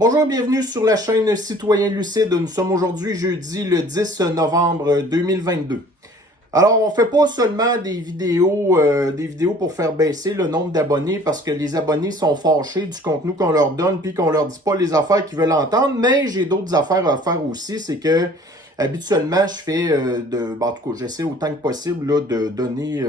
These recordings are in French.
Bonjour, bienvenue sur la chaîne Citoyen Lucide. Nous sommes aujourd'hui jeudi le 10 novembre 2022. Alors, on fait pas seulement des vidéos pour faire baisser le nombre d'abonnés parce que les abonnés sont fâchés du contenu qu'on leur donne puis qu'on leur dit pas les affaires qu'ils veulent entendre, mais j'ai d'autres affaires à faire aussi. C'est que habituellement, je fais en tout cas, j'essaie autant que possible là, de donner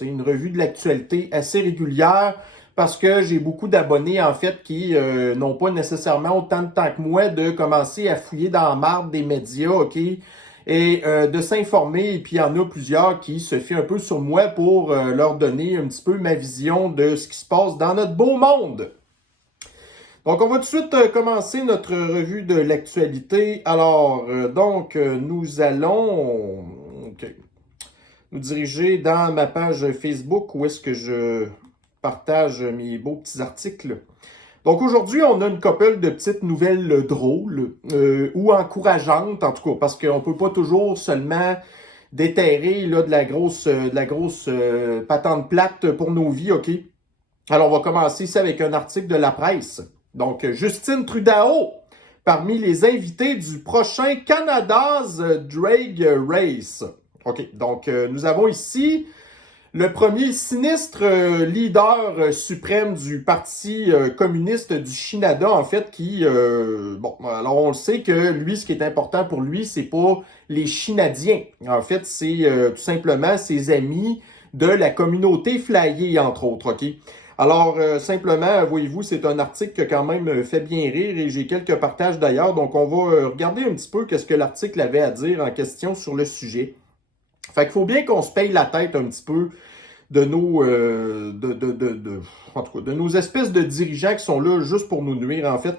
une revue de l'actualité assez régulière. Parce que j'ai beaucoup d'abonnés, en fait, qui n'ont pas nécessairement autant de temps que moi de commencer à fouiller dans la marde des médias, OK? Et de s'informer. Et puis, il y en a plusieurs qui se fient un peu sur moi pour leur donner un petit peu ma vision de ce qui se passe dans notre beau monde. Donc, on va tout de suite commencer notre revue de l'actualité. Alors, nous allons nous diriger dans ma page Facebook où est-ce que je partage mes beaux petits articles. Donc aujourd'hui, on a une couple de petites nouvelles drôles ou encourageantes, en tout cas, parce qu'on ne peut pas toujours seulement déterrer là, de la grosse patente plate pour nos vies, OK? Alors, on va commencer ici avec un article de la presse. Donc, Justin Trudeau, parmi les invités du prochain Canada's Drag Race. OK, donc nous avons ici le premier sinistre leader suprême du Parti communiste du Canada, en fait, alors on le sait que lui, ce qui est important pour lui, c'est pas les Canadiens. En fait, c'est tout simplement ses amis de la communauté flyée, entre autres, OK? Alors, simplement, voyez-vous, c'est un article qui a quand même fait bien rire et j'ai quelques partages d'ailleurs. Donc, on va regarder un petit peu qu'est-ce que l'article avait à dire en question sur le sujet. Fait qu'il faut bien qu'on se paye la tête un petit peu de nos de nos espèces de dirigeants qui sont là juste pour nous nuire, en fait.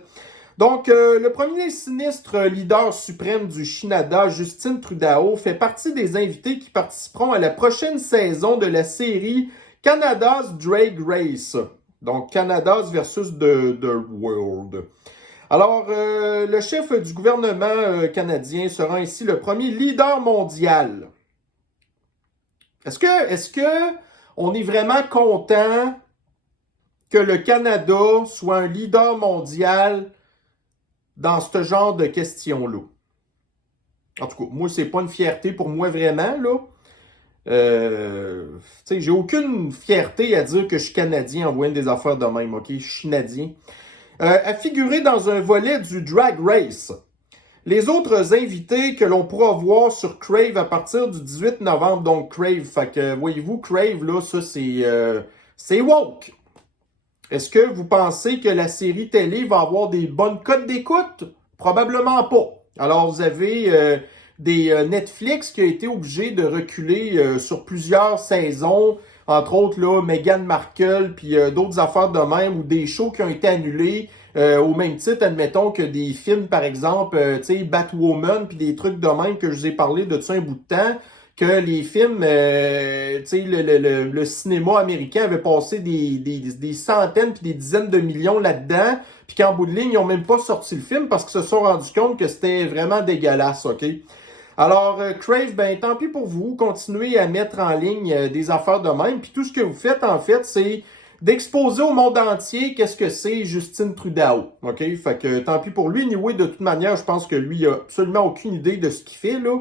Donc, le premier sinistre leader suprême du Canada, Justin Trudeau, fait partie des invités qui participeront à la prochaine saison de la série Canada's Drag Race. Donc, Canada's versus the World. Alors, le chef du gouvernement canadien sera ainsi le premier leader mondial. Est-ce que on est vraiment content que le Canada soit un leader mondial dans ce genre de questions-là? En tout cas, moi, c'est pas une fierté pour moi vraiment, là. J'ai aucune fierté à dire que je suis Canadien en voyant des affaires de même, OK? Je suis Canadien. À figurer dans un volet du Drag Race. Les autres invités que l'on pourra voir sur Crave à partir du 18 novembre, donc Crave, fait que voyez-vous, Crave, là, ça c'est woke. Est-ce que vous pensez que la série télé va avoir des bonnes cotes d'écoute? Probablement pas. Alors, vous avez des Netflix qui a été obligé de reculer sur plusieurs saisons, entre autres, là, Meghan Markle, puis d'autres affaires de même, ou des shows qui ont été annulés. Au même titre, admettons que des films, par exemple, tu sais, Batwoman, puis des trucs de même que je vous ai parlé de ça un bout de temps, que les films, tu sais, le cinéma américain avait passé des centaines puis des dizaines de millions là-dedans, puis qu'en bout de ligne, ils n'ont même pas sorti le film parce qu'ils se sont rendus compte que c'était vraiment dégueulasse, OK? Alors, Crave, ben tant pis pour vous, continuez à mettre en ligne des affaires de même, puis tout ce que vous faites, en fait, c'est d'exposer au monde entier qu'est-ce que c'est Justin Trudeau, OK? Fait que tant pis pour lui. Anyway, de toute manière, je pense que lui, il a absolument aucune idée de ce qu'il fait, là.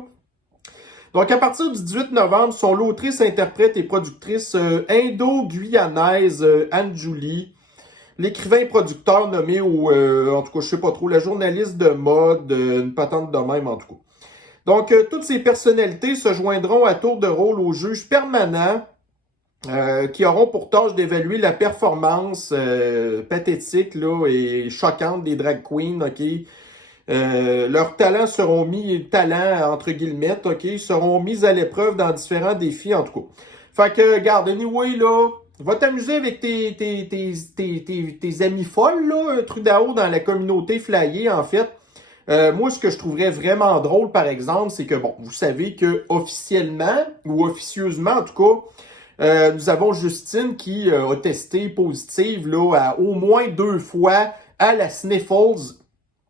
Donc, à partir du 18 novembre, sont l'autrice, interprète et productrice indo-guyanaise Anne Julie, l'écrivain et producteur nommé en tout cas, je sais pas trop, la journaliste de mode, une patente de même, en tout cas. Donc, toutes ces personnalités se joindront à tour de rôle au juge permanent qui auront pour tâche d'évaluer la performance pathétique là, et choquante des drag queens, OK? Leurs talents seront entre guillemets, OK? Seront mis à l'épreuve dans différents défis, en tout cas. Fait que, regarde, anyway, là, va t'amuser avec tes amis folles, là, Trudeau, dans la communauté flyée, en fait. Moi, ce que je trouverais vraiment drôle, par exemple, c'est que, bon, vous savez que officiellement, ou officieusement, en tout cas, nous avons Justine qui a testé positive là, au moins 2 fois à la Sniffles.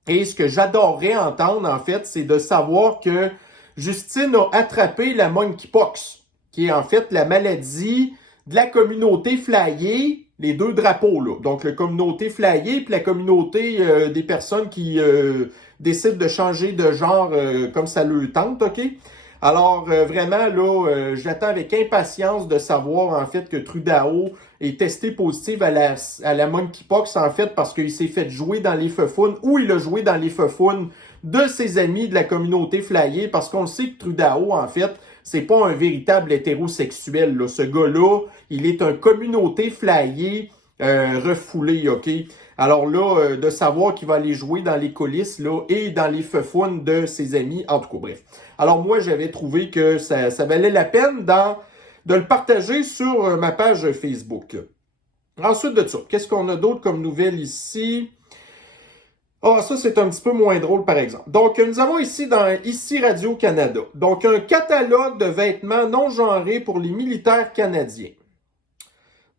Et ce que j'adorerais entendre, en fait, c'est de savoir que Justine a attrapé la monkeypox, qui est en fait la maladie de la communauté flyée, les deux drapeaux, là. Donc, la communauté flyée puis la communauté des personnes qui décident de changer de genre comme ça le tente, OK? Alors, vraiment, là, j'attends avec impatience de savoir, en fait, que Trudeau est testé positif à la monkeypox, en fait, parce qu'il s'est fait jouer dans les feufounes, ou il a joué dans les feufounes de ses amis de la communauté flyée, parce qu'on le sait que Trudeau, en fait, c'est pas un véritable hétérosexuel, là. Ce gars-là, il est un communauté flyée refoulé, OK? Alors là, de savoir qu'il va aller jouer dans les coulisses là, et dans les feufounes de ses amis, en tout cas, bref. Alors moi, j'avais trouvé que ça valait la peine de le partager sur ma page Facebook. Ensuite de ça, qu'est-ce qu'on a d'autre comme nouvelles ici? Ah, ça, c'est un petit peu moins drôle, par exemple. Donc, nous avons ici, dans Ici Radio-Canada, donc un catalogue de vêtements non genrés pour les militaires canadiens.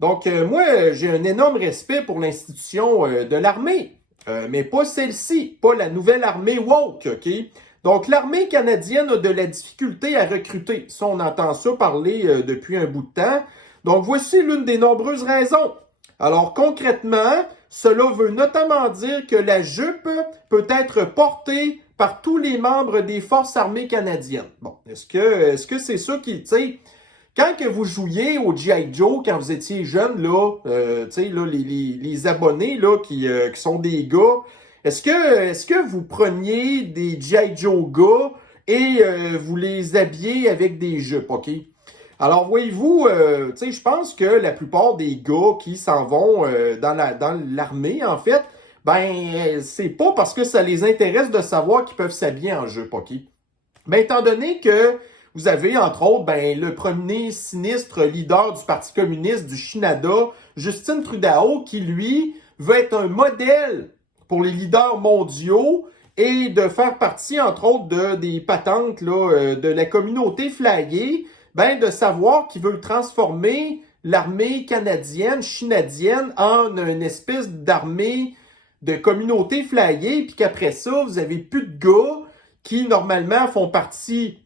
Donc, moi, j'ai un énorme respect pour l'institution de l'armée, mais pas celle-ci, pas la nouvelle armée woke, OK? Donc, l'armée canadienne a de la difficulté à recruter. Ça, on entend ça parler depuis un bout de temps. Donc, voici l'une des nombreuses raisons. Alors, concrètement, cela veut notamment dire que la jupe peut être portée par tous les membres des forces armées canadiennes. Bon, est-ce que c'est ça qui, tu sais, quand que vous jouiez au G.I. Joe, quand vous étiez jeune, là, tu sais, là, les abonnés, là, qui sont des gars, est-ce que vous preniez des G.I. Joe gars et vous les habillez avec des jupes, OK? Alors, voyez-vous, tu sais, je pense que la plupart des gars qui s'en vont dans l'armée, en fait, ben, c'est pas parce que ça les intéresse de savoir qu'ils peuvent s'habiller en jupe, OK? Ben, étant donné que vous avez, entre autres, ben, le premier sinistre leader du Parti communiste du Canada, Justin Trudeau, qui, lui, veut être un modèle pour les leaders mondiaux et de faire partie, entre autres, des patentes là, de la communauté flyée, ben, de savoir qu'il veut transformer l'armée canadienne, chinadienne, en une espèce d'armée de communauté flyée, puis qu'après ça, vous avez plus de gars qui, normalement, font partie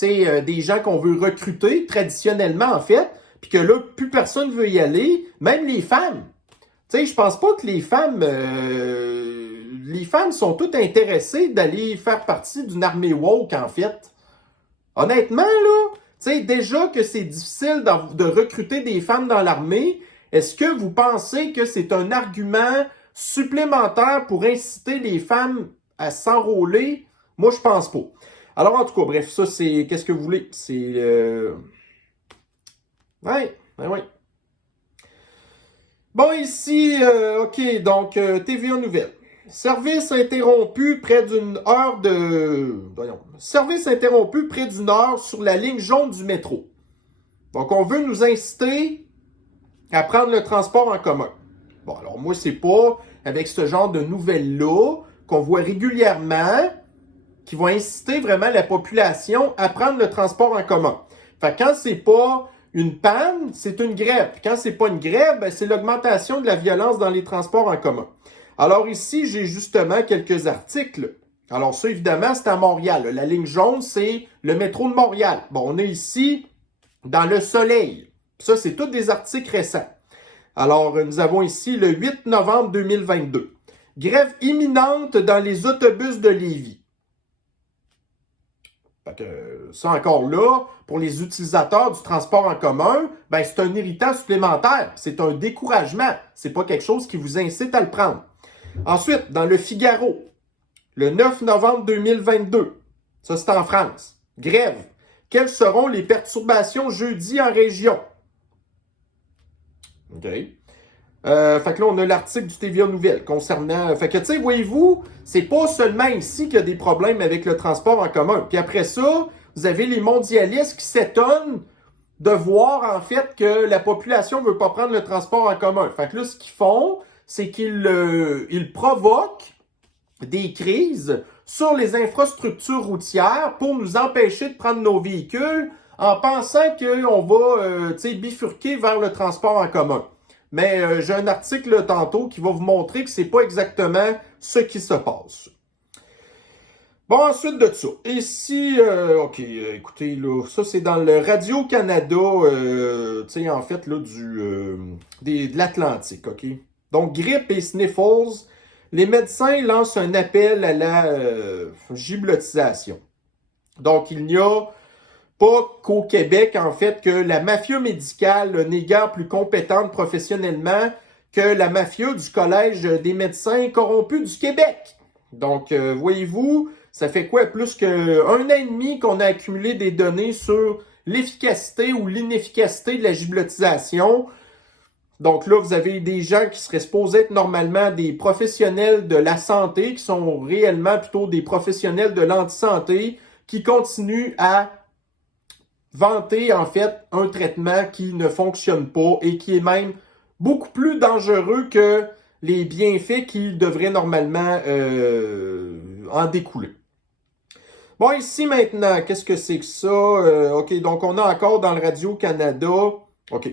des gens qu'on veut recruter, traditionnellement, en fait, puis que là, plus personne veut y aller, même les femmes. Tu sais, je pense pas que les femmes sont toutes intéressées d'aller faire partie d'une armée woke, en fait. Honnêtement, là, tu sais, déjà que c'est difficile de recruter des femmes dans l'armée, est-ce que vous pensez que c'est un argument supplémentaire pour inciter les femmes à s'enrôler? Moi, je pense pas. Alors, en tout cas, bref, ça, c'est... Qu'est-ce que vous voulez? C'est... Ouais. Bon, ici, OK, donc, TVA Nouvelles. Service interrompu près d'une heure de... Voyons. Service interrompu près d'une heure sur la ligne jaune du métro. Donc, on veut nous inciter à prendre le transport en commun. Bon, alors moi, c'est pas avec ce genre de nouvelles-là qu'on voit régulièrement qui vont inciter vraiment la population à prendre le transport en commun. Fait que quand c'est pas une panne, c'est une grève. Puis quand c'est pas une grève, ben, c'est l'augmentation de la violence dans les transports en commun. Alors ici, j'ai justement quelques articles. Alors ça, évidemment, c'est à Montréal. La ligne jaune, c'est le métro de Montréal. Bon, on est ici dans le soleil. Puis ça, c'est tous des articles récents. Alors, nous avons ici le 8 novembre 2022. Grève imminente dans les autobus de Lévis. Fait que ça encore là, pour les utilisateurs du transport en commun, ben c'est un irritant supplémentaire. C'est un découragement. C'est pas quelque chose qui vous incite à le prendre. Ensuite, dans le Figaro, le 9 novembre 2022, ça c'est en France. Grève. Quelles seront les perturbations jeudi en région? OK. Fait que là, on a l'article du TVA Nouvelles concernant... Fait que, tu sais, voyez-vous, c'est pas seulement ici qu'il y a des problèmes avec le transport en commun. Puis après ça, vous avez les mondialistes qui s'étonnent de voir, en fait, que la population ne veut pas prendre le transport en commun. Fait que là, ce qu'ils font, c'est qu'ils provoquent des crises sur les infrastructures routières pour nous empêcher de prendre nos véhicules en pensant qu'on va, bifurquer vers le transport en commun. Mais j'ai un article tantôt qui va vous montrer que c'est pas exactement ce qui se passe. Bon, ensuite de ça, ici, OK, écoutez, là, ça c'est dans le Radio-Canada, tu sais, en fait, là, de l'Atlantique, OK? Donc, grippe et sniffles, les médecins lancent un appel à la giblotisation. Donc, il n'y a pas qu'au Québec, en fait, que la mafia médicale n'est guère plus compétente professionnellement que la mafia du Collège des médecins corrompus du Québec. Donc, voyez-vous, ça fait quoi? Plus qu'un an et demi qu'on a accumulé des données sur l'efficacité ou l'inefficacité de la giblotisation. Donc là, vous avez des gens qui seraient supposés être normalement des professionnels de la santé, qui sont réellement plutôt des professionnels de l'antisanté, qui continuent à vanter en fait un traitement qui ne fonctionne pas et qui est même beaucoup plus dangereux que les bienfaits qui devraient normalement en découler. Bon, ici maintenant, qu'est-ce que c'est que ça? OK, donc on a encore dans le Radio-Canada. OK.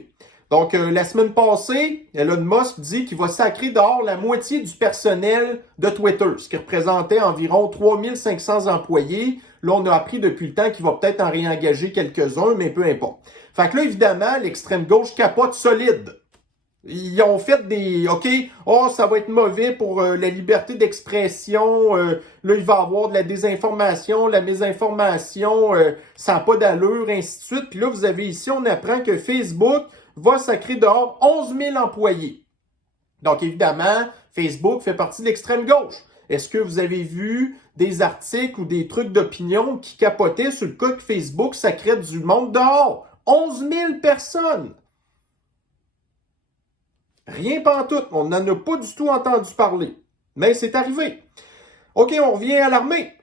Donc, la semaine passée, Elon Musk dit qu'il va sacrer dehors la moitié du personnel de Twitter, ce qui représentait environ 3500 employés. Là, on a appris depuis le temps qu'il va peut-être en réengager quelques-uns, mais peu importe. Fait que là, évidemment, l'extrême gauche capote solide. Ils ont fait des... OK, oh, ça va être mauvais pour la liberté d'expression. Là, il va y avoir de la désinformation, la mésinformation, ça n'a pas d'allure, ainsi de suite. Puis là, vous avez ici, on apprend que Facebook va sacrer dehors 11 000 employés. Donc, évidemment, Facebook fait partie de l'extrême gauche. Est-ce que vous avez vu des articles ou des trucs d'opinion qui capotaient sur le cas que Facebook sacrait du monde dehors? 11 000 personnes! Rien pantoute, on n'en a pas du tout entendu parler. Mais c'est arrivé. OK, on revient à l'armée.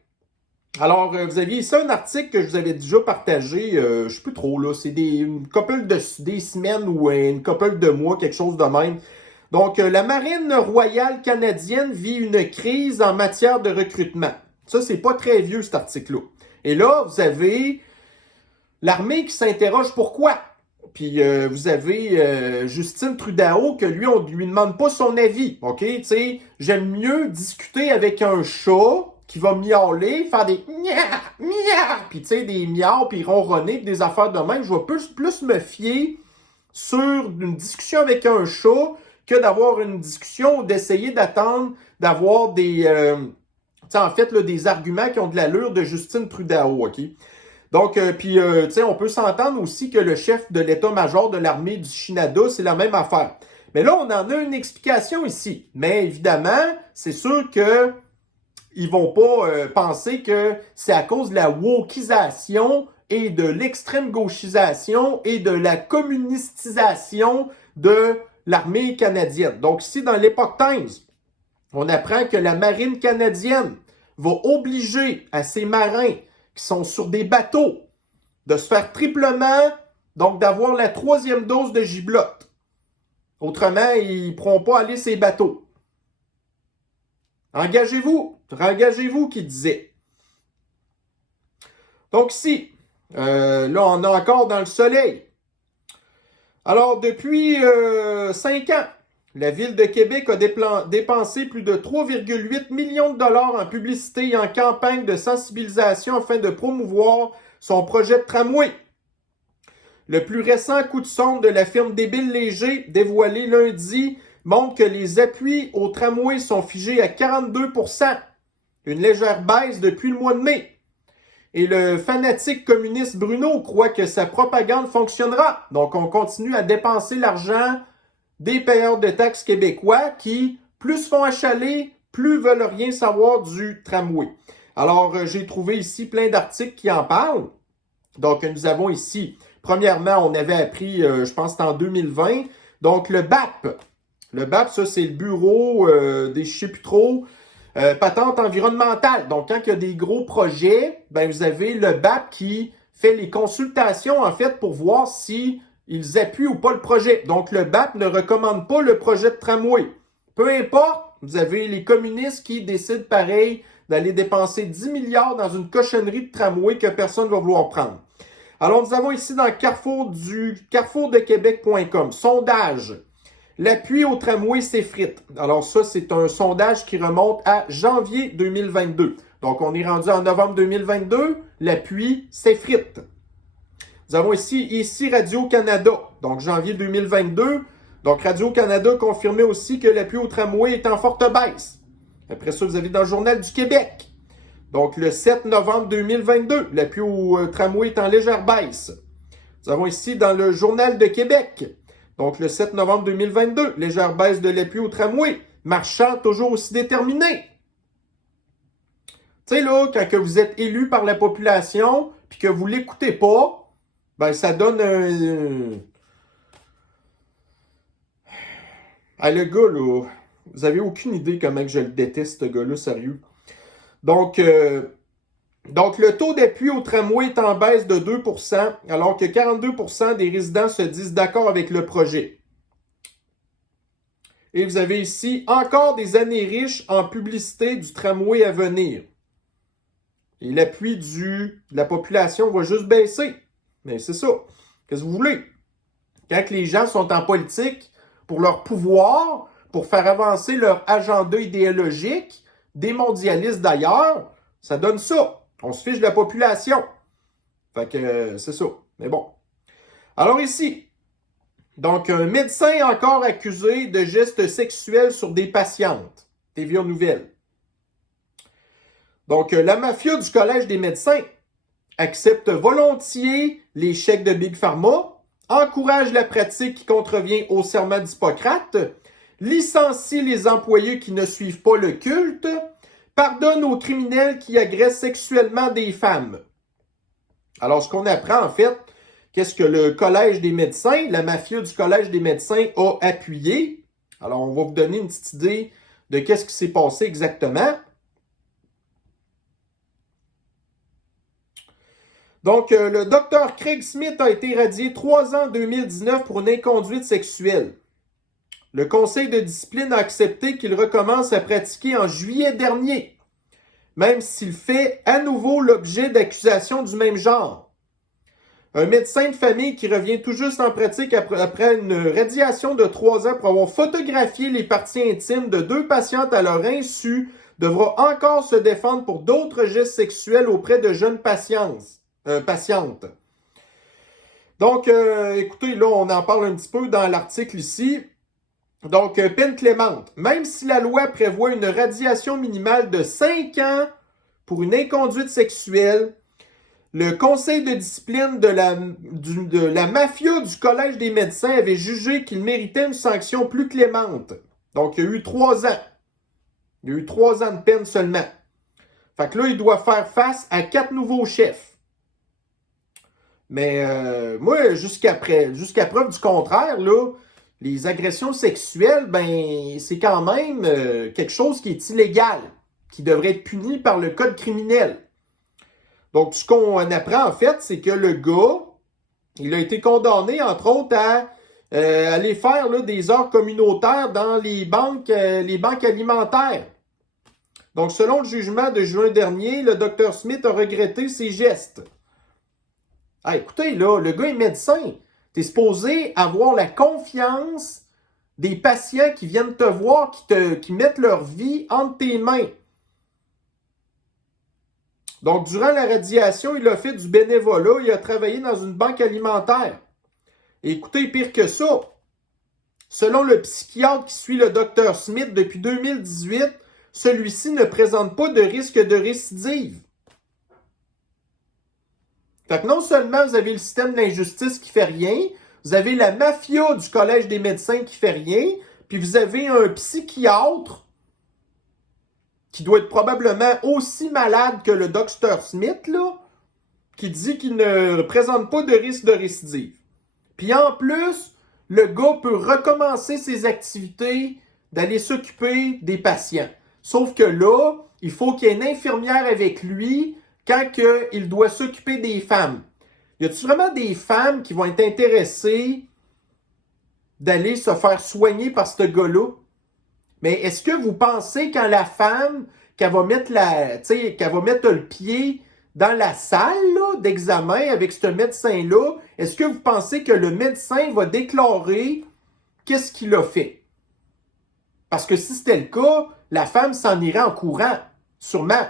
Alors, vous aviez ici un article que je vous avais déjà partagé, je ne sais plus trop, là, c'est une couple des semaines ou une couple de mois, quelque chose de même. Donc, la Marine royale canadienne vit une crise en matière de recrutement. Ça, c'est pas très vieux, cet article-là. Et là, vous avez l'armée qui s'interroge pourquoi. Puis vous avez Justin Trudeau que lui, on ne lui demande pas son avis. OK? Tu sais, j'aime mieux discuter avec un chat qui va miauler, faire des mia, mia, puis tu sais, des miaules, puis ronronner, des affaires de même. Je vais plus me fier sur une discussion avec un chat que d'avoir une discussion ou d'essayer d'attendre d'avoir des, en fait, là, des arguments qui ont de l'allure de Justin Trudeau, OK? Donc, tu sais, on peut s'entendre aussi que le chef de l'état-major de l'armée du Canada, c'est la même affaire. Mais là, on en a une explication ici. Mais évidemment, c'est sûr que ils vont pas penser que c'est à cause de la wokisation et de l'extrême-gauchisation et de la communistisation de l'armée canadienne. Donc ici, dans l'Epoch Times, on apprend que la marine canadienne va obliger à ses marins qui sont sur des bateaux de se faire triplement, donc d'avoir la 3e dose de giblotte. Autrement, ils ne pourront pas aller sur ces bateaux. Engagez-vous, qui disait. Donc ici, là, on est encore dans le soleil. Alors, depuis 5 ans, la Ville de Québec a dépensé plus de 3,8 millions de dollars en publicité et en campagne de sensibilisation afin de promouvoir son projet de tramway. Le plus récent coup de sonde de la firme Débile Léger, dévoilé lundi, montre que les appuis au tramway sont figés à 42%, une légère baisse depuis le mois de mai. Et le fanatique communiste Bruno croit que sa propagande fonctionnera. Donc, on continue à dépenser l'argent des payeurs de taxes québécois qui, plus font achaler, plus veulent rien savoir du tramway. Alors, j'ai trouvé ici plein d'articles qui en parlent. Donc, nous avons ici, premièrement, on avait appris, je pense que c'était en 2020, donc le BAP. Le BAP, ça, c'est le bureau des je sais plus trop, patente environnementale. Donc, quand il y a des gros projets, ben vous avez le BAP qui fait les consultations, en fait, pour voir si ils appuient ou pas le projet. Donc, le BAP ne recommande pas le projet de tramway. Peu importe, vous avez les communistes qui décident, pareil, d'aller dépenser 10 milliards dans une cochonnerie de tramway que personne ne va vouloir prendre. Alors, nous avons ici dans le carrefourdequebec.com, sondage. L'appui au tramway s'effrite. Alors ça, c'est un sondage qui remonte à janvier 2022. Donc, on est rendu en novembre 2022. L'appui s'effrite. Nous avons ici Radio-Canada, donc janvier 2022. Donc, Radio-Canada confirmait aussi que l'appui au tramway est en forte baisse. Après ça, vous avez dans le Journal du Québec. Donc, le 7 novembre 2022, l'appui au tramway est en légère baisse. Nous avons ici dans le Journal de Québec. Donc, le 7 novembre 2022, légère baisse de l'appui au tramway. Marchand toujours aussi déterminé. Tu sais, là, quand que vous êtes élu par la population, puis que vous ne l'écoutez pas, ben, ça donne un... Ah, le gars, là, vous avez aucune idée comment que je le déteste, ce gars-là, sérieux. Donc, le taux d'appui au tramway est en baisse de 2%, alors que 42% des résidents se disent d'accord avec le projet. Et vous avez ici encore des années riches en publicité du tramway à venir. Et l'appui de la population va juste baisser. Mais c'est ça. Qu'est-ce que vous voulez? Quand les gens sont en politique pour leur pouvoir, pour faire avancer leur agenda idéologique, des mondialistes d'ailleurs, ça donne ça. On se fiche de la population. Fait que c'est ça. Mais bon. Alors ici, donc un médecin encore accusé de gestes sexuels sur des patientes. TVA Nouvelles. Donc la mafia du Collège des médecins accepte volontiers les chèques de Big Pharma, encourage la pratique qui contrevient au serment d'Hippocrate, licencie les employés qui ne suivent pas le culte, pardonne aux criminels qui agressent sexuellement des femmes. Alors, ce qu'on apprend, en fait, qu'est-ce que le Collège des médecins, la mafia du Collège des médecins a appuyé. Alors, on va vous donner une petite idée de qu'est-ce qui s'est passé exactement. Donc, le docteur Craig Smith a été radié 3 ans en 2019 pour une inconduite sexuelle. Le conseil de discipline a accepté qu'il recommence à pratiquer en juillet dernier, même s'il fait à nouveau l'objet d'accusations du même genre. Un médecin de famille qui revient tout juste en pratique après une radiation de 3 ans pour avoir photographié les parties intimes de 2 patientes à leur insu devra encore se défendre pour d'autres gestes sexuels auprès de jeunes patientes. Donc, écoutez, là, on en parle un petit peu dans l'article ici. Donc, peine clémente. Même si la loi prévoit une radiation minimale de 5 ans pour une inconduite sexuelle, le conseil de discipline de la mafia du Collège des médecins avait jugé qu'il méritait une sanction plus clémente. Donc, il y a eu 3 ans. Il y a eu 3 ans de peine seulement. Fait que là, il doit faire face à 4 nouveaux chefs. Mais moi, jusqu'à preuve du contraire, là, les agressions sexuelles, ben, c'est quand même quelque chose qui est illégal, qui devrait être puni par le code criminel. Donc, ce qu'on apprend, en fait, c'est que le gars, il a été condamné, entre autres, à aller faire là, des heures communautaires dans les banques alimentaires. Donc, selon le jugement de juin dernier, le Dr Smith a regretté ses gestes. Ah, écoutez, là, le gars est médecin. Tu es supposé avoir la confiance des patients qui viennent te voir, qui mettent leur vie entre tes mains. Donc, durant la radiation, il a fait du bénévolat. Il a travaillé dans une banque alimentaire. Et écoutez, pire que ça, selon le psychiatre qui suit le Dr Smith depuis 2018, celui-ci ne présente pas de risque de récidive. Fait que non seulement vous avez le système d'injustice qui fait rien, vous avez la mafia du Collège des médecins qui fait rien, puis vous avez un psychiatre qui doit être probablement aussi malade que le Dr Smith, là, qui dit qu'il ne présente pas de risque de récidive. Puis en plus, le gars peut recommencer ses activités d'aller s'occuper des patients. Sauf que là, il faut qu'il y ait une infirmière avec lui quand il doit s'occuper des femmes. Y a-t-il vraiment des femmes qui vont être intéressées d'aller se faire soigner par ce gars-là? Mais est-ce que vous pensez quand la femme, qu'elle va mettre le pied dans la salle là, d'examen avec ce médecin-là, est-ce que vous pensez que le médecin va déclarer qu'est-ce qu'il a fait? Parce que si c'était le cas, la femme s'en irait en courant, sûrement.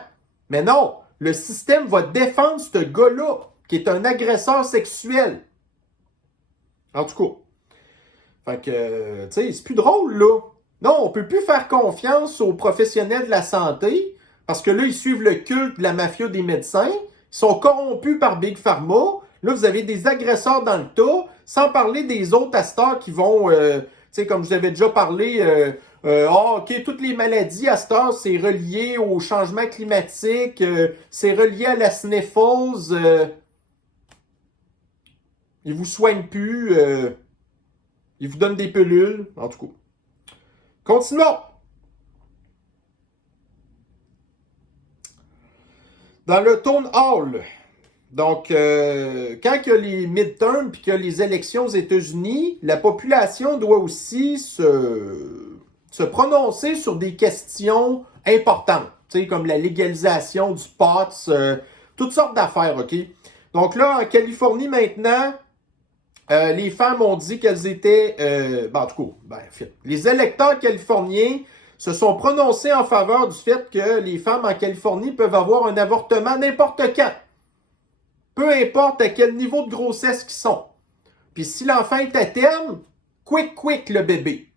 Mais non, le système va défendre ce gars-là, qui est un agresseur sexuel. En tout cas. Fait que, tu sais, c'est plus drôle, là. Non, on peut plus faire confiance aux professionnels de la santé, parce que là, ils suivent le culte de la mafia des médecins, ils sont corrompus par Big Pharma. Là, vous avez des agresseurs dans le tas, sans parler des autres astars qui vont, tu sais, comme je vous avais déjà parlé, OK, toutes les maladies à cette heure, c'est relié au changement climatique, c'est relié à la sniffles, ils vous soignent plus, ils vous donnent des pilules, en tout cas. Continuons. Dans le town hall, donc, quand il y a les midterms puis qu'il y a les élections aux États-Unis, la population doit aussi se prononcer sur des questions importantes, tu sais, comme la légalisation du pot, toutes sortes d'affaires, OK? Donc là, en Californie maintenant, les femmes ont dit qu'elles étaient, en tout cas, les électeurs californiens se sont prononcés en faveur du fait que les femmes en Californie peuvent avoir un avortement n'importe quand. Peu importe à quel niveau de grossesse qu'ils sont. Puis si l'enfant est à terme, quick le bébé.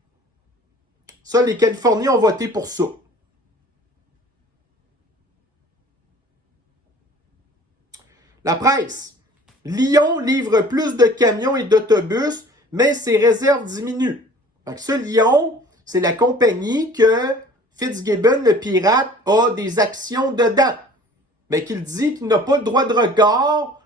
Ça, les Californiens ont voté pour ça. La presse. Lyon livre plus de camions et d'autobus, mais ses réserves diminuent. Fait que ça, Lyon, c'est la compagnie que Fitzgibbon, le pirate, a des actions dedans. Mais qu'il dit qu'il n'a pas de droit de regard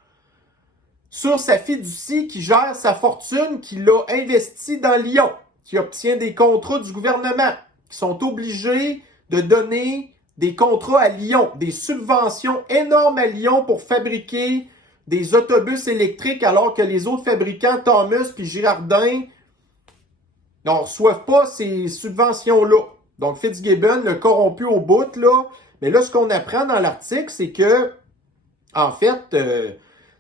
sur sa fiducie qui gère sa fortune, qu'il a investie dans Lyon, qui obtient des contrats du gouvernement, qui sont obligés de donner des contrats à Lyon, des subventions énormes à Lyon pour fabriquer des autobus électriques, alors que les autres fabricants, Thomas puis Girardin, ne reçoivent pas ces subventions-là. Donc Fitzgibbon, le corrompu au bout, là. Mais là, ce qu'on apprend dans l'article, c'est que, en fait, tu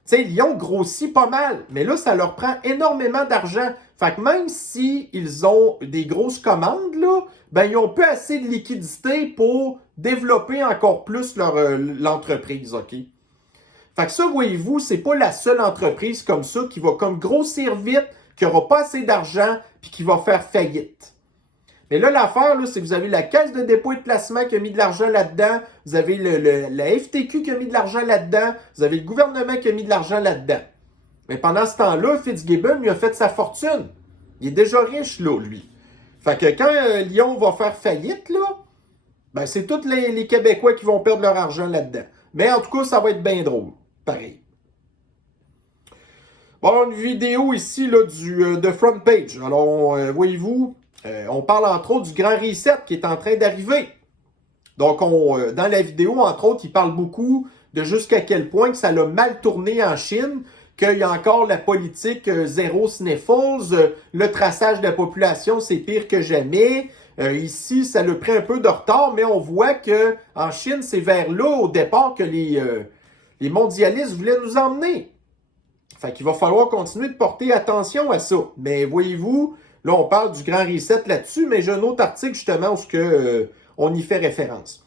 sais, Lyon grossit pas mal. Mais là, ça leur prend énormément d'argent. Fait que même s'ils ont des grosses commandes, là, ben, ils n'ont pas assez de liquidité pour développer encore plus l'entreprise, OK? Fait que ça, voyez-vous, c'est pas la seule entreprise comme ça qui va comme grossir vite, qui n'aura pas assez d'argent, puis qui va faire faillite. Mais là, l'affaire, là, c'est que vous avez la Caisse de dépôt et de placement qui a mis de l'argent là-dedans, vous avez la FTQ qui a mis de l'argent là-dedans, vous avez le gouvernement qui a mis de l'argent là-dedans. Mais pendant ce temps-là, Fitzgibbon, lui a fait sa fortune. Il est déjà riche, là, lui. Fait que quand Lyon va faire faillite, là, ben c'est tous les Québécois qui vont perdre leur argent là-dedans. Mais en tout cas, ça va être bien drôle. Pareil. Bon, une vidéo ici là, de Front Page. Alors, voyez-vous, on parle entre autres du Grand Reset qui est en train d'arriver. Donc, dans la vidéo, entre autres, il parle beaucoup de jusqu'à quel point que ça l'a mal tourné en Chine, qu'il y a encore la politique zéro sniffles, le traçage de la population, c'est pire que jamais. Ici, ça l'a pris un peu de retard, mais on voit que en Chine, c'est vers là, au départ, que les mondialistes voulaient nous emmener. Fait qu'il va falloir continuer de porter attention à ça. Mais voyez-vous, là, on parle du Grand Reset là-dessus, mais j'ai un autre article, justement, où on y fait référence.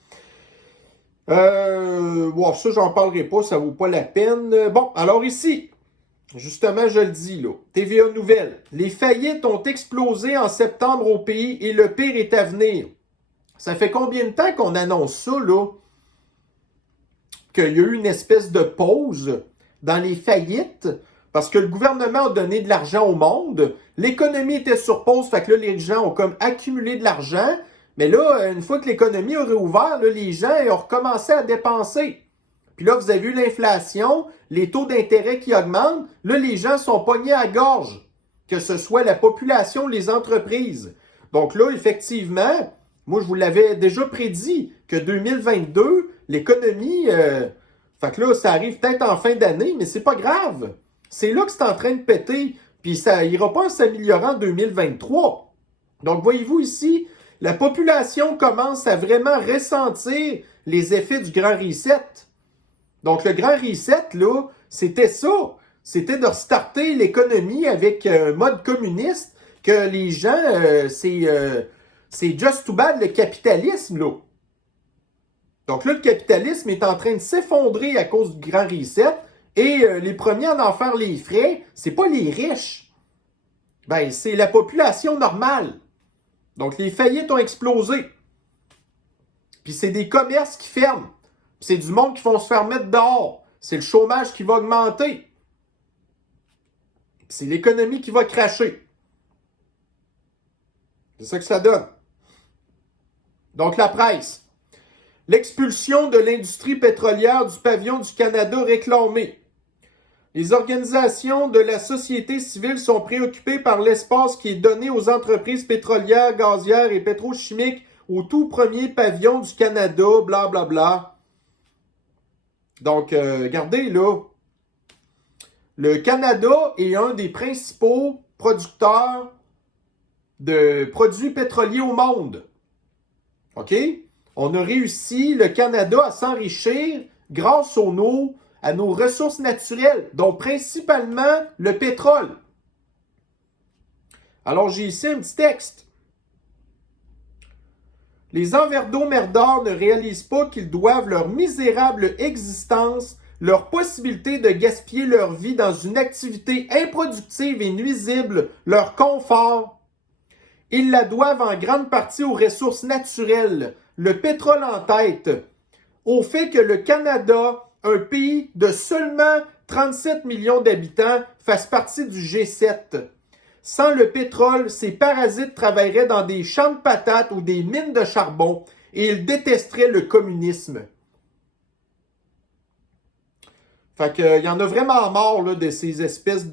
Ça, j'en parlerai pas, ça vaut pas la peine. Bon, alors ici, justement, je le dis, là, TVA Nouvelles. Les faillites ont explosé en septembre au pays et le pire est à venir. Ça fait combien de temps qu'on annonce ça, là? Qu'il y a eu une espèce de pause dans les faillites parce que le gouvernement a donné de l'argent au monde. L'économie était sur pause, fait que là, les gens ont comme accumulé de l'argent. Mais là, une fois que l'économie a réouvert, là, les gens ont recommencé à dépenser. Puis là, vous avez vu l'inflation, les taux d'intérêt qui augmentent. Là, les gens sont pognés à gorge, que ce soit la population ou les entreprises. Donc là, effectivement, moi, je vous l'avais déjà prédit que 2022, l'économie, fait que là, ça arrive peut-être en fin d'année, mais c'est pas grave. C'est là que c'est en train de péter, puis ça ira pas en s'améliorant en 2023. Donc, voyez-vous ici, la population commence à vraiment ressentir les effets du Grand Reset. Donc, le Grand Reset, là, c'était ça. C'était de restarter l'économie avec un mode communiste que les gens, c'est just too bad le capitalisme, là. Donc là, le capitalisme est en train de s'effondrer à cause du grand reset et les premiers à en faire les frais, c'est pas les riches. Ben, c'est la population normale. Donc les faillites ont explosé. Puis c'est des commerces qui ferment. Puis c'est du monde qui vont se faire mettre dehors. C'est le chômage qui va augmenter. Puis c'est l'économie qui va cracher. C'est ça que ça donne. Donc la presse. L'expulsion de l'industrie pétrolière du pavillon du Canada réclamée. Les organisations de la société civile sont préoccupées par l'espace qui est donné aux entreprises pétrolières, gazières et pétrochimiques au tout premier pavillon du Canada, blablabla. Bla, bla. Donc, regardez là, le Canada est un des principaux producteurs de produits pétroliers au monde. OK? On a réussi, le Canada, à s'enrichir grâce à nos ressources naturelles, dont principalement le pétrole. Alors, j'ai ici un petit texte. Les envers d'eau merdeurs ne réalisent pas qu'ils doivent leur misérable existence, leur possibilité de gaspiller leur vie dans une activité improductive et nuisible, leur confort. Ils la doivent en grande partie aux ressources naturelles, le pétrole en tête, au fait que le Canada, un pays de seulement 37 millions d'habitants, fasse partie du G7. Sans le pétrole, ces parasites travailleraient dans des champs de patates ou des mines de charbon et ils détesteraient le communisme. Fait que, y en a vraiment marre là, de ces espèces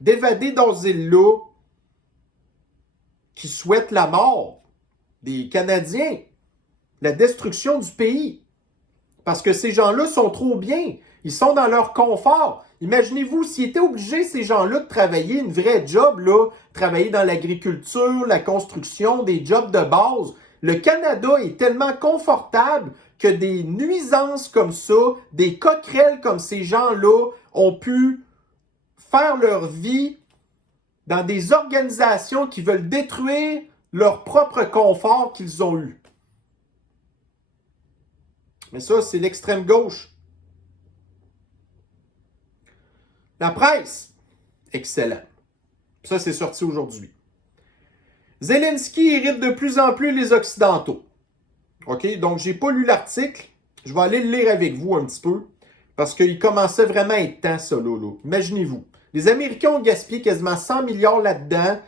d'évadés d'asile-là qui souhaitent la mort des Canadiens, la destruction du pays. Parce que ces gens-là sont trop bien. Ils sont dans leur confort. Imaginez-vous, s'ils étaient obligés, ces gens-là, de travailler une vraie job, là, travailler dans l'agriculture, la construction, des jobs de base. Le Canada est tellement confortable que des nuisances comme ça, des coquerelles comme ces gens-là ont pu faire leur vie dans des organisations qui veulent détruire leur propre confort qu'ils ont eu. Mais ça, c'est l'extrême gauche. La presse, excellent. Ça, c'est sorti aujourd'hui. Zelensky irrite de plus en plus les Occidentaux. OK? Donc, j'ai pas lu l'article. Je vais aller le lire avec vous un petit peu. Parce qu'il commençait vraiment à être temps, ça, là. Imaginez-vous. Les Américains ont gaspillé quasiment 100 milliards là-dedans.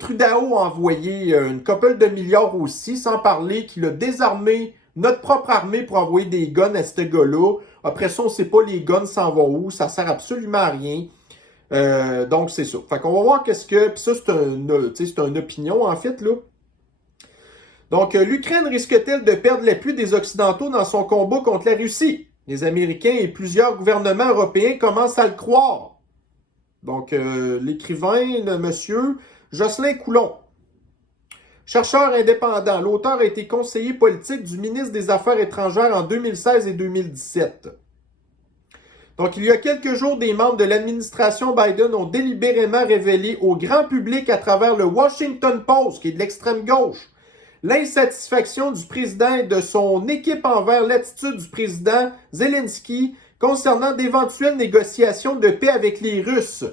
Trudeau a envoyé une couple de milliards aussi, sans parler qu'il a désarmé notre propre armée pour envoyer des guns à ce gars-là. Après ça, on ne sait pas les guns s'en vont où. Ça sert absolument à rien. Donc, c'est ça. Fait qu'on va voir qu'est-ce que... Puis ça, c'est une opinion, en fait, là. Donc, l'Ukraine risque-t-elle de perdre l'appui des Occidentaux dans son combat contre la Russie? Les Américains et plusieurs gouvernements européens commencent à le croire. Donc, l'écrivain, le monsieur Jocelyn Coulon. Chercheur indépendant, l'auteur a été conseiller politique du ministre des Affaires étrangères en 2016 et 2017. Donc, il y a quelques jours, des membres de l'administration Biden ont délibérément révélé au grand public à travers le Washington Post, qui est de l'extrême gauche, l'insatisfaction du président et de son équipe envers l'attitude du président Zelensky concernant d'éventuelles négociations de paix avec les Russes.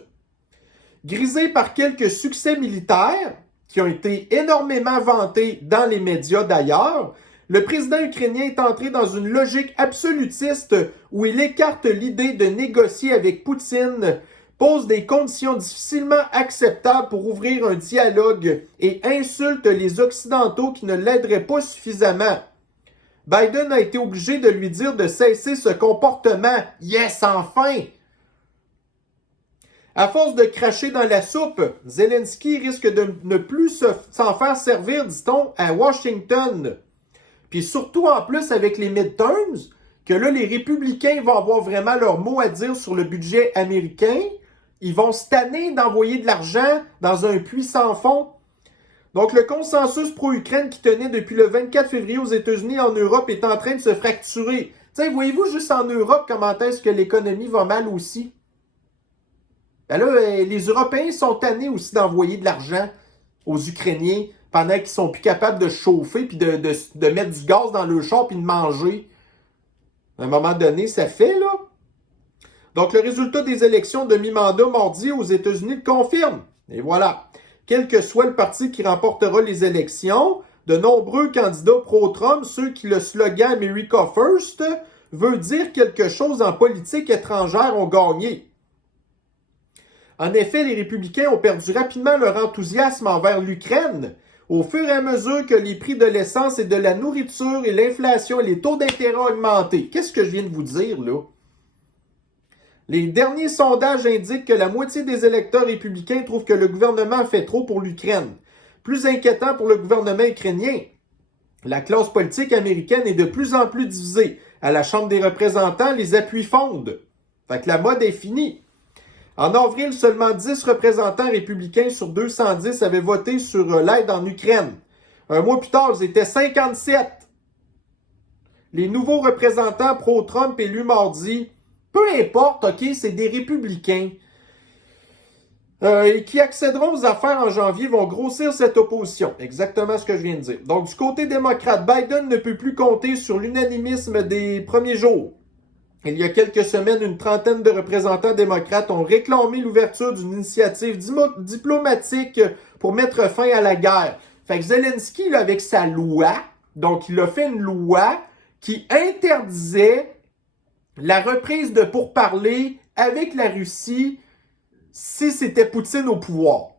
Grisé par quelques succès militaires, qui ont été énormément vantés dans les médias d'ailleurs, le président ukrainien est entré dans une logique absolutiste où il écarte l'idée de négocier avec Poutine, pose des conditions difficilement acceptables pour ouvrir un dialogue et insulte les Occidentaux qui ne l'aideraient pas suffisamment. Biden a été obligé de lui dire de cesser ce comportement. Yes, enfin! À force de cracher dans la soupe, Zelensky risque de ne plus s'en faire servir, dit-on, à Washington. Puis surtout en plus avec les midterms, que là, les républicains vont avoir vraiment leur mot à dire sur le budget américain. Ils vont se tanner d'envoyer de l'argent dans un puits sans fond. Donc, le consensus pro-Ukraine qui tenait depuis le 24 février aux États-Unis et en Europe est en train de se fracturer. T'sais, voyez-vous juste en Europe comment est-ce que l'économie va mal aussi? Ben là, les Européens sont tannés aussi d'envoyer de l'argent aux Ukrainiens pendant qu'ils sont plus capables de chauffer puis de mettre du gaz dans le char puis de manger. À un moment donné, ça fait, là. Donc, le résultat des élections de mi-mandat mardi aux États-Unis le confirme. Et voilà. Quel que soit le parti qui remportera les élections, de nombreux candidats pro-Trump, ceux qui le slogan America First veut dire quelque chose en politique étrangère, ont gagné. En effet, les républicains ont perdu rapidement leur enthousiasme envers l'Ukraine au fur et à mesure que les prix de l'essence et de la nourriture et l'inflation et les taux d'intérêt ont augmenté. Qu'est-ce que je viens de vous dire, là? Les derniers sondages indiquent que la moitié des électeurs républicains trouvent que le gouvernement fait trop pour l'Ukraine. Plus inquiétant pour le gouvernement ukrainien, la classe politique américaine est de plus en plus divisée. À la Chambre des représentants, les appuis fondent. Fait que la mode est finie. En avril, seulement 10 représentants républicains sur 210 avaient voté sur l'aide en Ukraine. Un mois plus tard, ils étaient 57. Les nouveaux représentants pro-Trump élus mardi, peu importe, OK, c'est des républicains qui accéderont aux affaires en janvier, vont grossir cette opposition. Exactement ce que je viens de dire. Donc, du côté démocrate, Biden ne peut plus compter sur l'unanimisme des premiers jours. Il y a quelques semaines, une trentaine de représentants démocrates ont réclamé l'ouverture d'une initiative diplomatique pour mettre fin à la guerre. Fait que Zelensky, là, avec sa loi, donc il a fait une loi qui interdisait la reprise de pourparlers avec la Russie si c'était Poutine au pouvoir.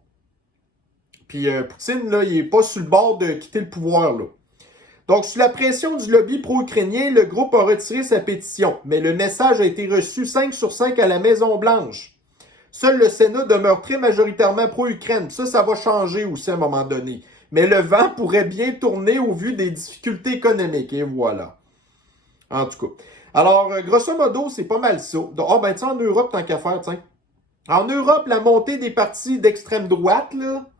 Puis Poutine, là, il n'est pas sur le bord de quitter le pouvoir, là. Donc, sous la pression du lobby pro-ukrainien, le groupe a retiré sa pétition, mais le message a été reçu 5 sur 5 à la Maison-Blanche. Seul le Sénat demeure très majoritairement pro-Ukraine. Ça va changer aussi à un moment donné. Mais le vent pourrait bien tourner au vu des difficultés économiques. Et voilà. En tout cas. Alors, grosso modo, c'est pas mal ça. Ben tiens, en Europe, tant qu'à faire, tiens. En Europe, la montée des partis d'extrême droite, là.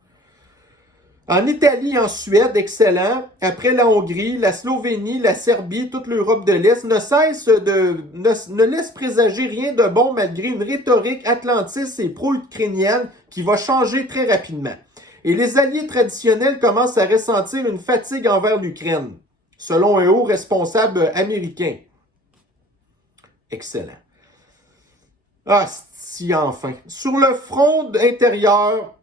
En Italie et en Suède, excellent. Après la Hongrie, la Slovénie, la Serbie, toute l'Europe de l'Est ne laisse présager rien de bon malgré une rhétorique atlantiste et pro-ukrainienne qui va changer très rapidement. Et les alliés traditionnels commencent à ressentir une fatigue envers l'Ukraine, selon un haut responsable américain. Excellent. Ah, si enfin. Sur le front intérieur,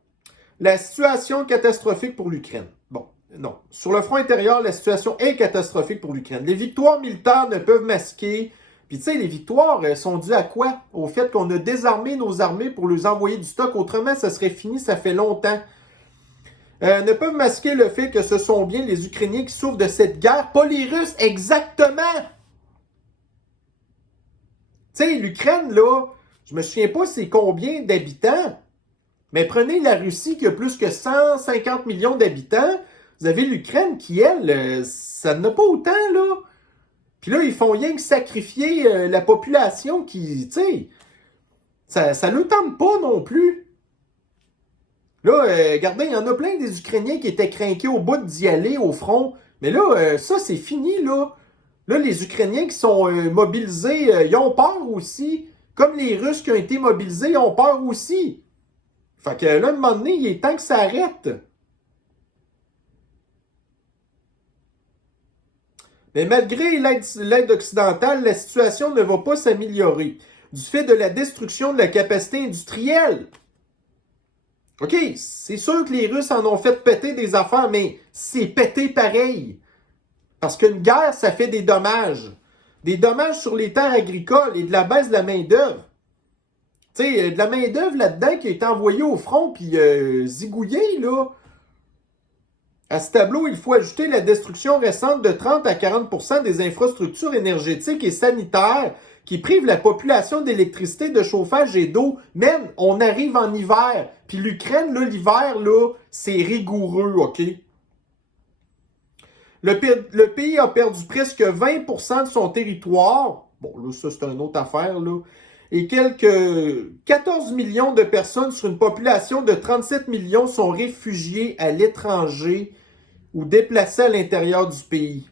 la situation catastrophique pour l'Ukraine. Bon, non. Sur le front intérieur, la situation est catastrophique pour l'Ukraine. Les victoires militaires ne peuvent masquer. Puis tu sais, les victoires sont dues à quoi? Au fait qu'on a désarmé nos armées pour leur envoyer du stock. Autrement, ça serait fini, ça fait longtemps. Ne peuvent masquer le fait que ce sont bien les Ukrainiens qui souffrent de cette guerre, pas les Russes, exactement! Tu sais, l'Ukraine, là, je me souviens pas c'est combien d'habitants. Mais prenez la Russie qui a plus que 150 millions d'habitants. Vous avez l'Ukraine qui, elle, ça n'a pas autant, là. Puis là, ils font rien que sacrifier la population qui, tu sais, ça ne tente pas non plus. Là, regardez, il y en a plein des Ukrainiens qui étaient craqués au bout d'y aller au front. Mais là, ça, c'est fini, là. Là, les Ukrainiens qui sont mobilisés, ils ont peur aussi. Comme les Russes qui ont été mobilisés, ils ont peur aussi. Fait que là, à un moment donné, il est temps que ça arrête. Mais malgré l'aide occidentale, la situation ne va pas s'améliorer du fait de la destruction de la capacité industrielle. OK, c'est sûr que les Russes en ont fait péter des affaires, mais c'est pété pareil. Parce qu'une guerre, ça fait des dommages. Des dommages sur les terres agricoles et de la baisse de la main-d'œuvre. Tu sais, de la main-d'œuvre là-dedans qui a été envoyée au front puis zigouillée, là. À ce tableau, il faut ajouter la destruction récente de 30 à 40% des infrastructures énergétiques et sanitaires qui privent la population d'électricité, de chauffage et d'eau. Même, on arrive en hiver. Puis l'Ukraine, là, l'hiver, là, c'est rigoureux, OK? Le pays a perdu presque 20% de son territoire. Bon, là, ça, c'est une autre affaire, là. Et quelques 14 millions de personnes sur une population de 37 millions sont réfugiées à l'étranger ou déplacées à l'intérieur du pays.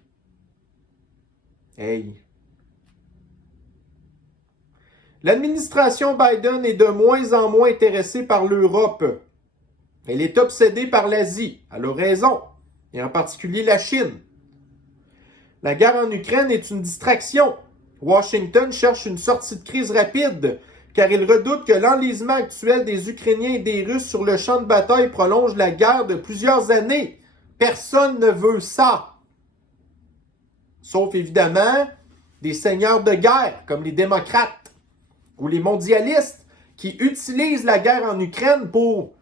Hey! L'administration Biden est de moins en moins intéressée par l'Europe. Elle est obsédée par l'Asie. Elle a raison. Et en particulier la Chine. La guerre en Ukraine est une distraction. Washington cherche une sortie de crise rapide, car il redoute que l'enlisement actuel des Ukrainiens et des Russes sur le champ de bataille prolonge la guerre de plusieurs années. Personne ne veut ça. Sauf évidemment des seigneurs de guerre, comme les démocrates ou les mondialistes, qui utilisent la guerre en Ukraine pour,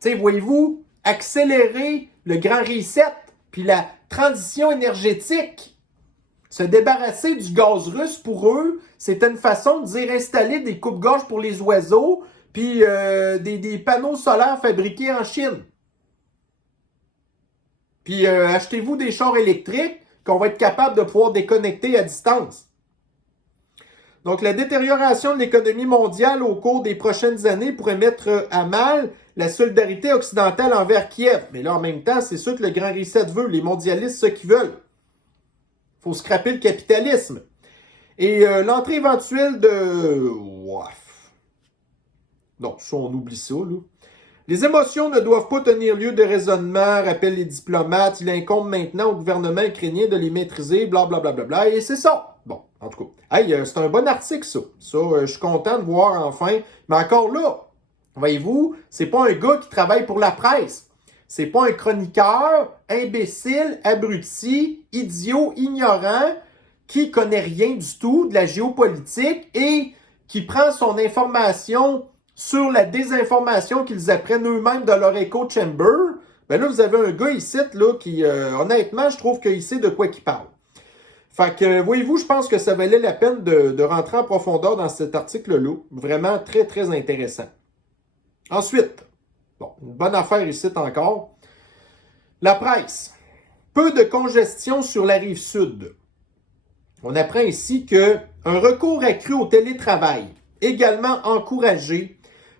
voyez-vous, accélérer le grand reset, puis la transition énergétique. Se débarrasser du gaz russe, pour eux, c'était une façon de dire installer des coupes-gorges pour les oiseaux, puis des panneaux solaires fabriqués en Chine. Puis achetez-vous des chars électriques qu'on va être capable de pouvoir déconnecter à distance. Donc, la détérioration de l'économie mondiale au cours des prochaines années pourrait mettre à mal la solidarité occidentale envers Kiev. Mais là, en même temps, c'est ça que le Grand Reset veut. Les mondialistes, ce qu'ils veulent. Il faut scraper le capitalisme. Et l'entrée éventuelle de... Non, ça, on oublie ça, là. Les émotions ne doivent pas tenir lieu de raisonnement, rappellent les diplomates. Il incombe maintenant au gouvernement ukrainien de les maîtriser, blablabla. Bla, bla, bla, et c'est ça. Bon, en tout cas. Hey, c'est un bon article, ça. Ça, je suis content de voir enfin. Mais encore là, voyez-vous, c'est pas un gars qui travaille pour la presse. C'est pas un chroniqueur, imbécile, abruti, idiot, ignorant, qui connaît rien du tout de la géopolitique et qui prend son information sur la désinformation qu'ils apprennent eux-mêmes de leur echo chamber. Ben là, vous avez un gars ici, là, qui, honnêtement, je trouve qu'il sait de quoi il parle. Fait que, voyez-vous, je pense que ça valait la peine de rentrer en profondeur dans cet article-là. Vraiment très, très intéressant. Ensuite, bon, une bonne affaire ici encore. La presse. Peu de congestion sur la rive sud. On apprend ici qu'un recours accru au télétravail, également encouragé,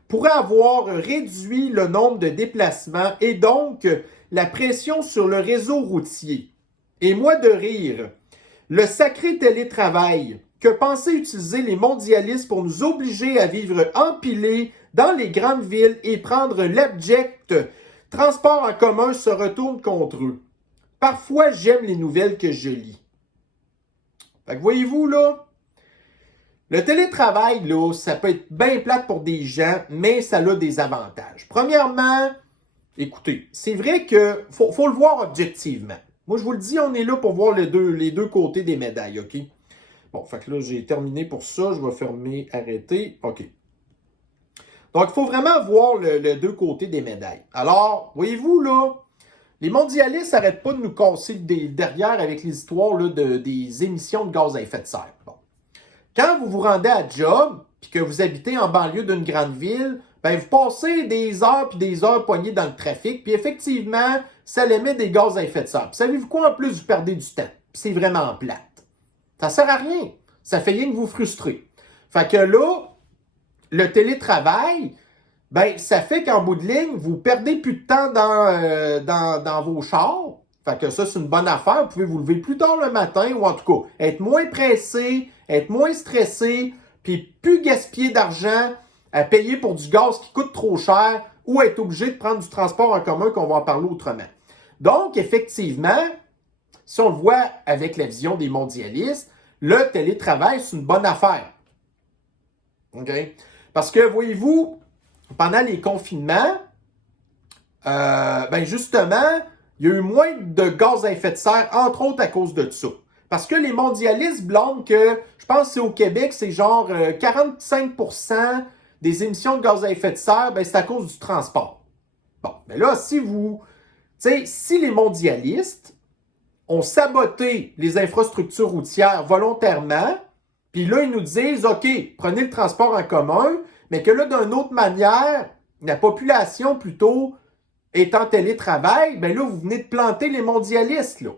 pourrait avoir réduit le nombre de déplacements et donc la pression sur le réseau routier. Et moi de rire, le sacré télétravail que pensaient utiliser les mondialistes pour nous obliger à vivre empilés dans les grandes villes et prendre l'abject transport en commun se retourne contre eux. Parfois, j'aime les nouvelles que je lis. Fait que voyez-vous, là, le télétravail, là, ça peut être bien plate pour des gens, mais ça a des avantages. Premièrement, écoutez, c'est vrai que faut le voir objectivement. Moi, je vous le dis, on est là pour voir les deux côtés des médailles, OK? Bon, fait que là, j'ai terminé pour ça. Je vais fermer, arrêter. OK. Donc, il faut vraiment voir le deux côtés des médailles. Alors, voyez-vous, là, les mondialistes n'arrêtent pas de nous casser derrière avec les histoires là, des émissions de gaz à effet de serre. Bon. Quand vous vous rendez à job, puis que vous habitez en banlieue d'une grande ville, ben vous passez des heures puis des heures poignées dans le trafic, puis effectivement, ça émet des gaz à effet de serre. Puis savez-vous quoi? En plus, vous perdez du temps. Puis c'est vraiment plate. Ça sert à rien. Ça fait rien que vous frustrer. Fait que là, le télétravail, ben ça fait qu'en bout de ligne, vous perdez plus de temps dans vos chars. Fait que ça, c'est une bonne affaire. Vous pouvez vous lever plus tard le matin, ou en tout cas, être moins pressé, être moins stressé, puis plus gaspiller d'argent à payer pour du gaz qui coûte trop cher ou être obligé de prendre du transport en commun, qu'on va en parler autrement. Donc, effectivement, si on le voit avec la vision des mondialistes, le télétravail, c'est une bonne affaire. OK? Parce que, voyez-vous, pendant les confinements, ben justement, il y a eu moins de gaz à effet de serre, entre autres à cause de ça. Parce que les mondialistes blâment que, je pense que c'est au Québec, c'est genre 45% des émissions de gaz à effet de serre, ben c'est à cause du transport. Bon, mais là, si les mondialistes ont saboté les infrastructures routières volontairement, puis là, ils nous disent, OK, prenez le transport en commun, mais que là, d'une autre manière, la population plutôt est en télétravail, ben là, vous venez de planter les mondialistes, là.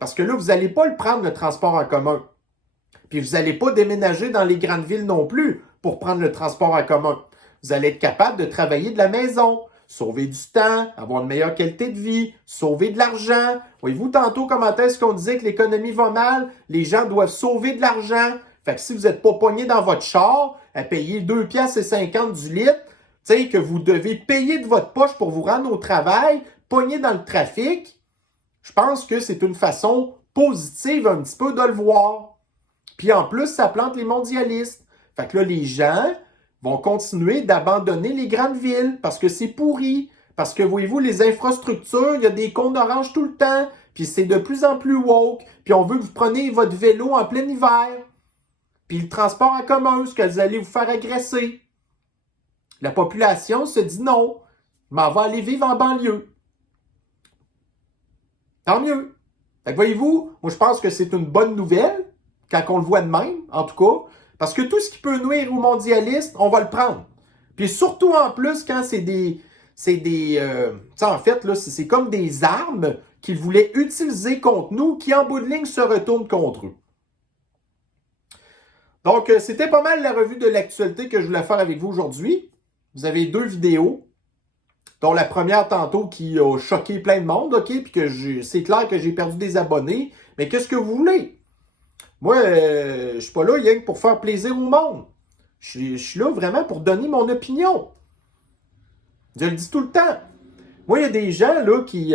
Parce que là, vous n'allez pas le prendre, le transport en commun. Puis vous n'allez pas déménager dans les grandes villes non plus pour prendre le transport en commun. Vous allez être capable de travailler de la maison, sauver du temps, avoir une meilleure qualité de vie, sauver de l'argent. Voyez-vous tantôt comment est-ce qu'on disait que l'économie va mal? Les gens doivent sauver de l'argent. Fait que si vous n'êtes pas pogné dans votre char à payer 2,50 $ du litre Tu sais, que vous devez payer de votre poche pour vous rendre au travail, pogner dans le trafic, je pense que c'est une façon positive un petit peu de le voir. Puis en plus, ça plante les mondialistes. Fait que là, les gens vont continuer d'abandonner les grandes villes parce que c'est pourri. Parce que, voyez-vous, les infrastructures, il y a des cônes orange tout le temps. Puis c'est de plus en plus woke. Puis on veut que vous preniez votre vélo en plein hiver. Puis le transport en commun, ce que vous allez vous faire agresser. La population se dit non, je m'en vais aller vivre en banlieue. Tant mieux. Fait que voyez-vous, moi je pense que c'est une bonne nouvelle, quand on le voit de même, en tout cas, parce que tout ce qui peut nuire aux mondialistes, on va le prendre. Puis surtout en plus, quand en fait, là, c'est comme des armes qu'ils voulaient utiliser contre nous, qui en bout de ligne se retournent contre eux. Donc, c'était pas mal la revue de l'actualité que je voulais faire avec vous aujourd'hui. Vous avez 2 vidéos, dont la première tantôt qui a choqué plein de monde, OK? Puis que c'est clair que j'ai perdu des abonnés. Mais qu'est-ce que vous voulez? Moi, je suis pas là rien que pour faire plaisir au monde. Je suis là vraiment pour donner mon opinion. Je le dis tout le temps. Moi, il y a des gens là qui,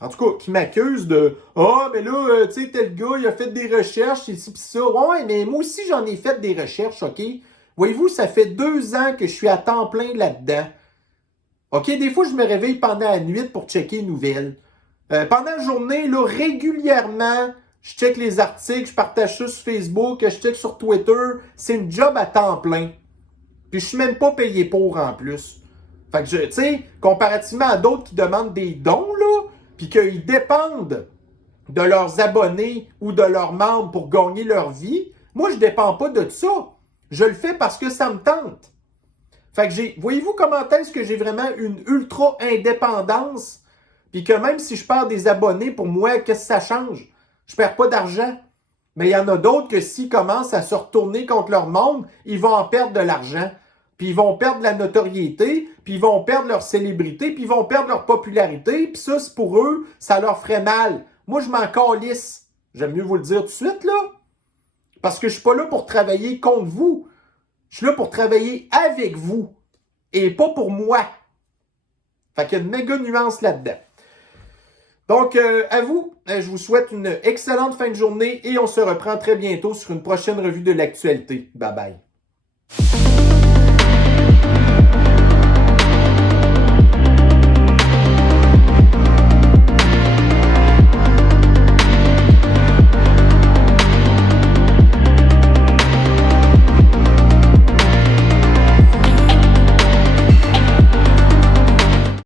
en tout cas, qui m'accusent de ah, mais là, tu sais, tel gars, il a fait des recherches, ici pis ça. Ouais, mais moi aussi, j'en ai fait des recherches, OK? Voyez-vous, ça fait 2 ans que je suis à temps plein là-dedans. OK, des fois, je me réveille pendant la nuit pour checker les nouvelles. Pendant la journée, là, régulièrement, je check les articles, je partage ça sur Facebook, je check sur Twitter. C'est une job à temps plein. Puis je suis même pas payé pour en plus. Fait que, tu sais, comparativement à d'autres qui demandent des dons, là, puis qu'ils dépendent de leurs abonnés ou de leurs membres pour gagner leur vie, moi, je dépends pas de ça. Je le fais parce que ça me tente. Fait que voyez-vous comment est-ce que j'ai vraiment une ultra indépendance, puis que même si je perds des abonnés, pour moi, qu'est-ce que ça change? Je perds pas d'argent. Mais il y en a d'autres que s'ils commencent à se retourner contre leur monde, ils vont en perdre de l'argent. Puis ils vont perdre la notoriété, puis ils vont perdre leur célébrité, puis ils vont perdre leur popularité, puis ça, c'est pour eux, ça leur ferait mal. Moi, je m'en calisse. J'aime mieux vous le dire tout de suite, là. Parce que je suis pas là pour travailler contre vous. Je suis là pour travailler avec vous et pas pour moi. Fait qu'il y a une méga nuance là-dedans. Donc, à vous, je vous souhaite une excellente fin de journée et on se reprend très bientôt sur une prochaine revue de l'actualité. Bye bye.